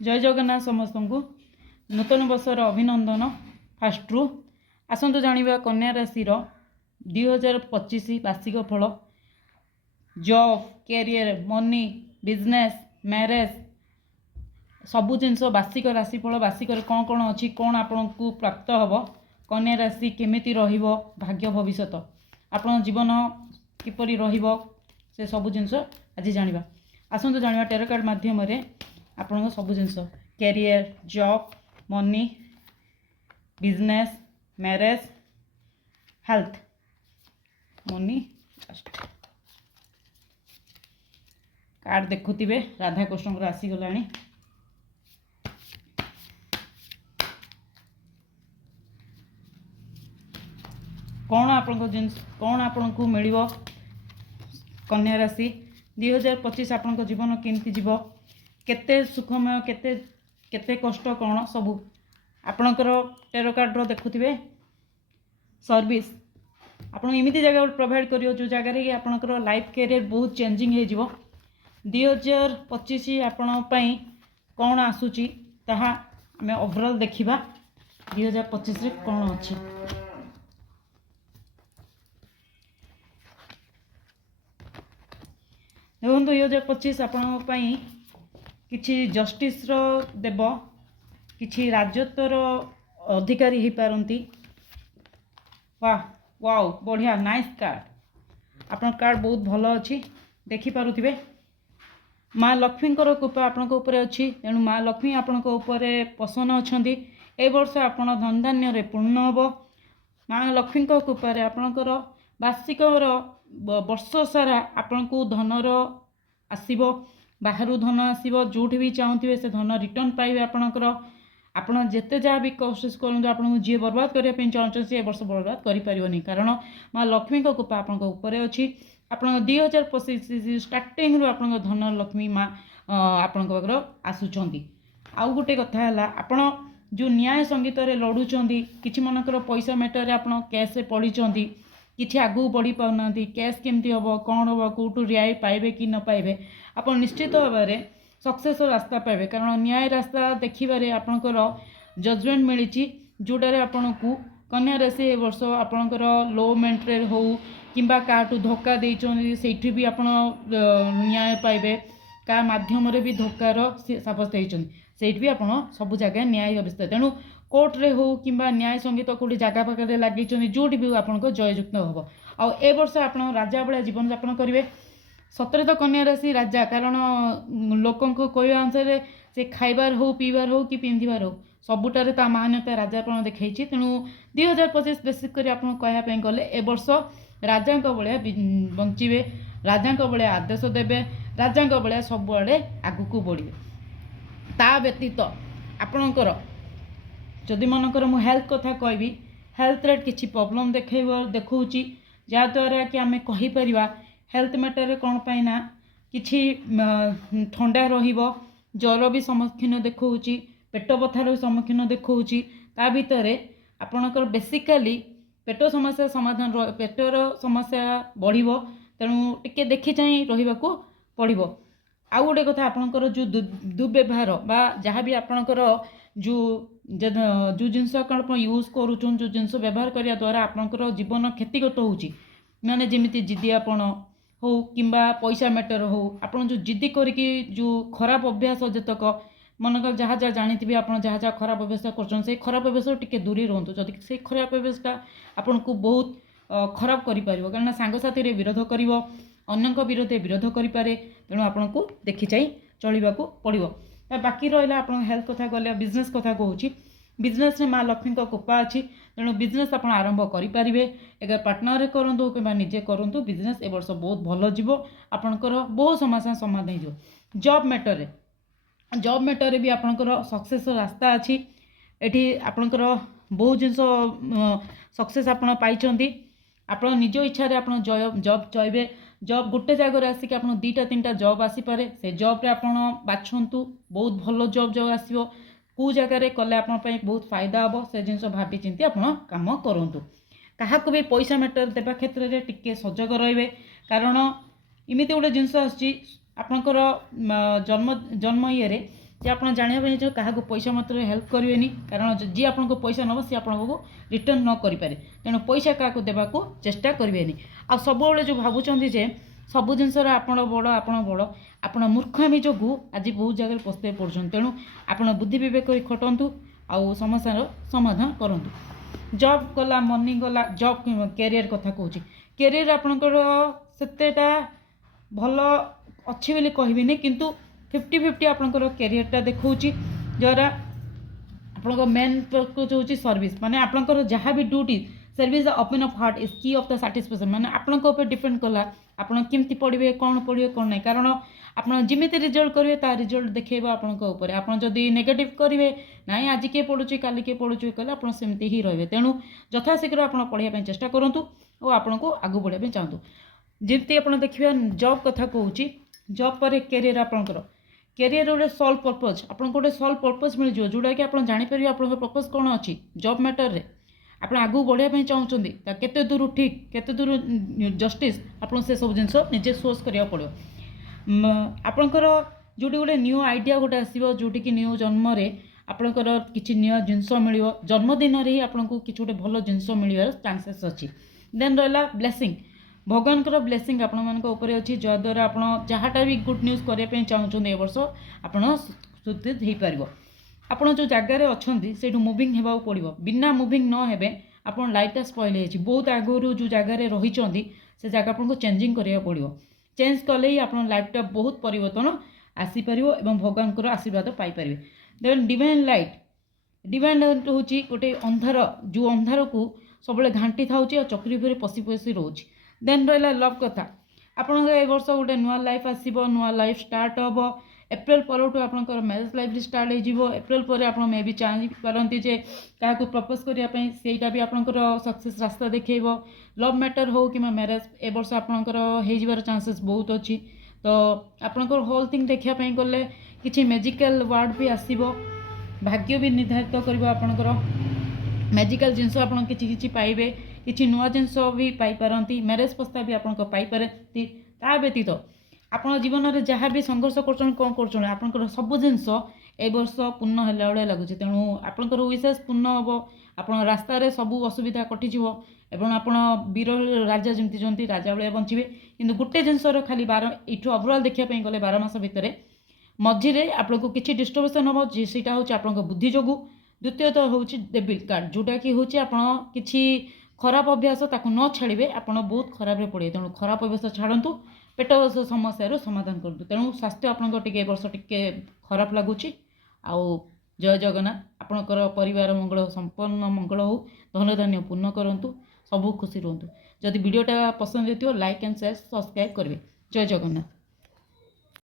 जय जगन्नाथ समस्त को नूतन वर्षर अभिनंदन। फास्ट्रु आसतु जाना कन्या राशि 2025 वार्षिक फल। Job, career, money, business, marriage सबु जिनस वार्षिक राशिफल। वार्षिक कौन कौन अच्छी कौन आपन को प्राप्त हम, कन्या राशि केमिति रहिबो, भाग्य भविष्यत आपन जीवन किपरि रहिबो से सबु जिनस आज जानिबा। आसतु जानिबा टेरो कार्ड माध्यम रे आपन सबु जिनस career, job, money, business, marriage, health, money. Card देखुथिबे राधा कृष्ण को आसी गलानी। कौन आपन जिनस कौन आपन को मिलिबो कन्या राशि 2025 आपन जीवन केमती जीव, केते सुखमय, केते केते कष्ट कौन सबू आपणकर टेरो कार्ड देखुथिबे। सर्विस आपन एमिति जगह प्रोवाइड करियो जो जगह रे आपणकर लाइफ कैरियर बहुत चेंजिंग हे जीवो। 2025 आपण पई कौन आसुची ताहा हमें ओवरऑल देखिबा। 2025 रे कौन अछि देखो। 2025 आपण पई किछि जस्टिस रो देव, किछि राजत्वर अधिकारी ही पारंती। वाह वाओ बढ़िया नाइस कार्ड। आपन कार्ड बहुत भलो अछि देखि पारुथिबे। माँ लक्ष्मी कृपा आपन को ऊपर अछि, तेणु माँ लक्ष्मी आपन को ऊपर प्रसन्न अछंती। ए वर्ष आपन धन धान्य रे पूर्ण होबो। माँ लक्ष्मी कृपा रे आपनकर वार्षिक वर्ष सारा आपन को धनर आसीबो, बाहरु धन आसीबो। जोठी भी चाहूथिबे से धन रिटर्न पाइबे आपनकर। आपन जेते जहाँ भी कोशिश करंतु आपन जी बर्बाद करिया पे चाहछन से वर्ष बर्बाद करि परिबोनी, कारण माँ लक्ष्मी को कृपा आपन को ऊपर अछि। आपन 2025 स्टार्टिंग रो आपन धन लक्ष्मी माँ आपन को आसुचंती। आउ गोटे कथा है आपन जो न्याय संगीत रे लड़ुचंती, किछि मनकर पैसा मैटर रे आपन केस रे पड़ीचंती, किछि आगु बढ़ी पाउना, केस केमती हम कौन हम कौटू रियाय पाइबे कि न पाइबे, आप निश्चित भाव सक्सेस रास्ता पाइबे। कारण न्याय रास्ता देखिबारे आपनकर जजमेंट मिली, जोटार आपन को कन्या राशि ए वर्ष आपनकर लो मेंट्रे हो किंबा काटू धोखा देइछन भी आपन न्याय पाइबे। का माध्यम रे भी धोकार साब्यस्त होती भी आपन सब जगह न्याय व्यवस्था। तेणु कोर्ट रे हो किंबा न्याय संगीत कोटी जगह पाखे लगे जोटी भी आपन जययुक्त हम। आ ए वर्ष आप राजा भाया जीवन यापन करेंगे। सतरे तो कन्या राशि राजा, कारण लोकों कहवा अनुसार से खाइबार हो, पीबार हो कि पिंधिबार हो सबुटारे ता मान्यता राजा आप देखी। तेणु 2025 बेसिक कर कहवाई गले ए वर्ष राजा भाया बंचे, राजा भाया आदेश देवे, राजा भाया सबुआड़े आगू बढ़े। ता व्यतीत आपणकर जदि मनकर मु हेल्थ कथा कहबी, हेल्थ रे किछि प्रॉब्लम देखौची, जहाँद्वारा कि आम कहीपर हेल्थ मैटर कौन पाइना किछि ठंडा रहिबो, ज्वर भी सम्मुखीन देखौची, पेट बथार सम्मुखीन देखौची। ता भितर आपणकर बेसिकाली पेट समस्या समाधान, पेटर समस्या बढ़िबो। तेणु टिके देखि चाहि रहिबाकू पड़िबो। आउ गोटे कथा आपणकर जो दुर्व्यवहार बा जहाँ भी आपणकर जो जो जिनस यूज करुचन, जो जिनस व्यवहार करने द्वारा आपणकर जीवन क्षतिगत होउची, माने जेमिति जिदियापण हो किंबा पैसा मैटर हो, आपन जो जिद्दी करके जो खराब अभ्यास जतक मनकर जहाँ जहाँ जानी आप जहाँ जहाँ खराब अभ्यास कर खराब अभ्यास टिके दूरी रुहतु। जदि से खराब अभ्यासटा आपन को बहुत खराब करि पारिबो, कारण सांगसाथी रे विरोध करिवो, अन्यक विरोधे विरोध करिपारे। तेणु आपन को देखि चाहि चलिबाकू पड़िबो। बाकी रहा आप हेल्थ कथा गले, बिजनेस कथा कहूँ। बिजनेस में माँ लक्ष्मी कृपा अच्छी, तेणु बिजनेस आप आरंभ करेंगे। अगर पार्टनर करूँ कि निजे करूँ, बिजनेस ए वर्ष बहुत भल जीव, आपणकर बहुत समस्या समाधान हो। जॉब मैटर भी आपणकर सक्सेस रास्ता अच्छी। एठी आपणकर बहुत जिनस सक्सेस आप पाई। आप निज इच्छा आप जॉब चाहबे, जॉब गोटे जगह आसिक आप 2टा 3टा जॉब आसीपे, से जॉब्रे आप बाछंतु, बहुत भल जॉब जो आसो कौ जगार कले आप बहुत फायदा हम, से जिन भावी चिंती आप कम करूँ। क्या भी पैसा मैटर देवा क्षेत्र में टिके सजग रे, कारण इमिति गोटे जिनस आपणकर जन्म जन्म ये ଯେ ଆପଣ ଜାଣିବା ପାଇଁ ଯେ କାହାକୁ ପଇସା ମାତ୍ରରେ ହେଲ୍ପ କରିବେନି, କାରଣ ଯିଏ ଆପଣଙ୍କୁ ପଇସା ନେବ ସିଏ ଆପଣଙ୍କୁ ରିଟର୍ନ ନ କରିପାରେ। ତେଣୁ ପଇସା କାହାକୁ ଦେବାକୁ ଚେଷ୍ଟା କରିବେନି। ଆଉ ସବୁବେଳେ ଯେଉଁ ଭାବୁଛନ୍ତି ଯେ ସବୁ ଜିନିଷରେ ଆପଣ ବଡ଼, ଆପଣ ମୂର୍ଖାମି ଯୋଗୁଁ ଆଜି ବହୁତ ଜାଗାରେ ପସ୍ତେଇ ପଡ଼ୁଛନ୍ତି। ତେଣୁ ଆପଣ ବୁଦ୍ଧି ବିବେକ କରି ଖଟନ୍ତୁ ଆଉ ସମସ୍ୟାର ସମାଧାନ କରନ୍ତୁ। ଜବ୍ ଗଲା, ମନି ଗଲା, ଜବ୍ କ୍ୟାରିୟର କଥା କହୁଛି। କ୍ୟାରିୟର ଆପଣଙ୍କର ସେତେଟା ଭଲ ଅଛି ବୋଲି କହିବିନି, କିନ୍ତୁ 50-50 ଆପଣଙ୍କର କ୍ୟାରିୟରଟା ଦେଖାଉଛି। ଯାଦ୍ୱାରା ଆପଣଙ୍କ ମେନ୍ ଫୋକସ୍ ହେଉଛି ସର୍ଭିସ୍, ମାନେ ଆପଣଙ୍କର ଯାହା ବି duty service the open of heart is key of the satisfaction. ମାନେ ଆପଣଙ୍କ ଉପରେ ଡିପେଣ୍ଡ କଲା ଆପଣ କେମିତି ପଢ଼ିବେ, କ'ଣ ନାହିଁ। କାରଣ ଆପଣ ଯେମିତି ରେଜଲ୍ଟ କରିବେ ତା ରେଜଲ୍ଟ ଦେଖେଇବ ଆପଣଙ୍କ ଉପରେ। ଆପଣ ଯଦି ନେଗେଟିଭ୍ କରିବେ, ନାଇଁ ଆଜି କିଏ ପଢ଼ୁଛି କାଲି କିଏ ପଢ଼ୁଛି କହିଲେ ଆପଣ ସେମିତି ହିଁ ରହିବେ। ତେଣୁ ଯଥାଶୀଘ୍ର ଆପଣ ପଢ଼ିବା ପାଇଁ ଚେଷ୍ଟା କରନ୍ତୁ ଓ ଆପଣଙ୍କୁ ଆଗକୁ ବଢ଼ିବା ପାଇଁ ଚାହୁଁନ୍ତୁ। ଯେମିତି ଆପଣ ଦେଖିବା ଜବ୍ କଥା କହୁଛି, ଜବ୍ ପରେ କ୍ୟାରିୟର ଆପଣଙ୍କର କ୍ୟାରିୟର ଗୋଟେ ସଲ୍ଭ ପର୍ପଜ୍, ଆପଣଙ୍କୁ ଗୋଟେ ସଲ୍ଭ ପର୍ପଜ୍ ମିଳିଯିବ ଯେଉଁଟାକି ଆପଣ ଜାଣିପାରିବେ ଆପଣଙ୍କ ପର୍ପଜ୍ କ'ଣ ଅଛି ଜବ୍ ମ୍ୟାଟରରେ। ଆପଣ ଆଗକୁ ବଢ଼ିବା ପାଇଁ ଚାହୁଁଛନ୍ତି, ତା କେତେ ଦୂର ଠିକ୍, କେତେ ଦୂର ଜଷ୍ଟିସ୍, ଆପଣ ସେସବୁ ଜିନିଷ ନିଜେ ସୋର୍ସ କରିବାକୁ ପଡ଼ିବ। ଆପଣଙ୍କର ଯେଉଁଠି ଗୋଟେ ନ୍ୟୁ ଆଇଡ଼ିଆ ଗୋଟେ ଆସିବ, ଯେଉଁଠିକି ନ୍ୟୁ ଜନ୍ମରେ ଆପଣଙ୍କର କିଛି ନୂଆ ଜିନିଷ ମିଳିବ, ଜନ୍ମଦିନରେ ହିଁ ଆପଣଙ୍କୁ କିଛି ଗୋଟେ ଭଲ ଜିନିଷ ମିଳିବାର ଚାନ୍ସେସ୍ ଅଛି। ଦେନ୍ ରହିଲା ବ୍ଲେସିଂ, ଭଗବାନଙ୍କର ବ୍ଲେସିଂ ଆପଣମାନଙ୍କ ଉପରେ ଅଛି, ଯାହାଦ୍ୱାରା ଆପଣ ଯାହାଟା ବି ଗୁଡ୍ ନ୍ୟୁଜ୍ କରିବା ପାଇଁ ଚାହୁଁଛନ୍ତି ଏ ବର୍ଷ ଆପଣ ସୁଦୃଢ଼ ହେଇପାରିବ। ଆପଣ ଯେଉଁ ଜାଗାରେ ଅଛନ୍ତି ସେଇଠୁ ମୁଭିଂ ହେବାକୁ ପଡ଼ିବ। ବିନା ମୁଭିଂ ନ ହେବେ ଆପଣ ଲାଇଫ୍ଟା ସ୍ପଏଲ୍ ହେଇଛି। ବହୁତ ଆଗରୁ ଯେଉଁ ଜାଗାରେ ରହିଛନ୍ତି ସେ ଜାଗା ଆପଣଙ୍କୁ ଚେଞ୍ଜିଂ କରିବାକୁ ପଡ଼ିବ। ଚେଞ୍ଜ କଲେ ହିଁ ଆପଣ ଲାଇଫ୍ଟା ବହୁତ ପରିବର୍ତ୍ତନ ଆସିପାରିବ ଏବଂ ଭଗବାନଙ୍କର ଆଶୀର୍ବାଦ ପାଇପାରିବେ। ଦେନ୍ ଡିଭାଇନ୍ ଲାଇଟ୍, ଡିଭାଇନ୍ ଲାଇଟ୍ ହେଉଛି ଗୋଟେ ଅନ୍ଧାର, ଯେଉଁ ଅନ୍ଧାରକୁ ସବୁବେଳେ ଘାଣ୍ଟି ଥାଉଛି ଆଉ ଚକ୍ରୀ ଉପରେ ପଶି ରହୁଛି। ଦେନ୍ ରହିଲା ଲଭ୍ କଥା, ଆପଣଙ୍କ ଏ ବର୍ଷ ଗୋଟେ ନୂଆ ଲାଇଫ୍ ଆସିବ, ନୂଆ ଲାଇଫ୍ ଷ୍ଟାର୍ଟ ହେବ। ଏପ୍ରିଲ ପରଠୁ ଆପଣଙ୍କର ମ୍ୟାରେଜ୍ ଲାଇଫ୍ ବି ଷ୍ଟାର୍ଟ ହେଇଯିବ। ଏପ୍ରିଲ ପରେ ଆପଣ ମେ ବି ଚାହିଁପାରନ୍ତି ଯେ କାହାକୁ ପ୍ରପୋଜ୍ କରିବା ପାଇଁ, ସେଇଟା ବି ଆପଣଙ୍କର ସକ୍ସେସ୍ ରାସ୍ତା ଦେଖେଇବ। ଲଭ୍ ମ୍ୟାଟର ହେଉ କିମ୍ବା ମ୍ୟାରେଜ୍, ଏ ବର୍ଷ ଆପଣଙ୍କର ହେଇଯିବାର ଚାନ୍ସେସ୍ ବହୁତ ଅଛି। ତ ଆପଣଙ୍କର ହୋଲ୍ ଥିଙ୍ଗ ଦେଖିବା ପାଇଁ ଗଲେ କିଛି ମ୍ୟାଜିକାଲ୍ ୱାର୍ଡ଼ ବି ଆସିବ, ଭାଗ୍ୟ ବି ନିର୍ଦ୍ଧାରିତ କରିବ ଆପଣଙ୍କର। ମ୍ୟାଜିକାଲ୍ ଜିନିଷ ଆପଣ କିଛି ପାଇବେ, କିଛି ନୂଆ ଜିନିଷ ବି ପାଇପାରନ୍ତି, ମ୍ୟାରେଜ୍ ପ୍ରସ୍ତାବ ବି ଆପଣଙ୍କ ପାଇପାରନ୍ତି। ତା ବ୍ୟତୀତ ଆପଣ ଜୀବନରେ ଯାହା ବି ସଂଘର୍ଷ କରୁଛନ୍ତି, କ'ଣ କରୁଛନ୍ତି, ଆପଣଙ୍କର ସବୁ ଜିନିଷ ଏ ବର୍ଷ ପୂର୍ଣ୍ଣ ହେଲା ଭଳିଆ ଲାଗୁଛି। ତେଣୁ ଆପଣଙ୍କର ୱିଶେସ୍ ପୂର୍ଣ୍ଣ ହେବ, ଆପଣ ରାସ୍ତାରେ ସବୁ ଅସୁବିଧା କଟିଯିବ ଏବଂ ଆପଣ ବୀର ରାଜା ଯେମିତି ଯେମିତି ରାଜା ଭଳିଆ ବଞ୍ଚିବେ। କିନ୍ତୁ ଗୋଟେ ଜିନିଷର ଖାଲି ଏଇଠୁ ଓଭରାଲ୍ ଦେଖିବା ପାଇଁ ଗଲେ 12 ମାସ ଭିତରେ ମଝିରେ ଆପଣଙ୍କୁ କିଛି ଡିଷ୍ଟର୍ବେସନ୍ ହେବ, ସେଇଟା ହେଉଛି ଆପଣଙ୍କ ବୁଦ୍ଧି ଯୋଗୁଁ। ଦ୍ୱିତୀୟତଃ ହେଉଛି ଡେବିଲ୍ କାର୍ଡ଼, ଯେଉଁଟାକି ହେଉଛି ଆପଣ କିଛି ଖରାପ ଅଭ୍ୟାସ ତାକୁ ନ ଛାଡ଼ିବେ ଆପଣ ବହୁତ ଖରାପରେ ପଡ଼ିବେ। ତେଣୁ ଖରାପ ଅଭ୍ୟାସ ଛାଡ଼ନ୍ତୁ, ପେଟ ସମସ୍ୟାର ସମାଧାନ କରନ୍ତୁ। ତେଣୁ ସ୍ୱାସ୍ଥ୍ୟ ଆପଣଙ୍କ ଟିକେ ଏ ବର୍ଷ ଟିକେ ଖରାପ ଲାଗୁଛି। ଆଉ ଜୟ ଜଗନ୍ନାଥ, ଆପଣଙ୍କର ପରିବାର ମଙ୍ଗଳ ସମ୍ପନ୍ନ ମଙ୍ଗଳ ହେଉ, ଧନ ଧାନ୍ୟ ପୂର୍ଣ୍ଣ କରନ୍ତୁ, ସବୁ ଖୁସି ରୁହନ୍ତୁ। ଯଦି ଭିଡ଼ିଓଟା ପସନ୍ଦ ହେଇଥିବ ଲାଇକ୍ ଆଣ୍ଡ ସେୟାର ସବସ୍କ୍ରାଇବ୍ କରିବେ। ଜୟ ଜଗନ୍ନାଥ।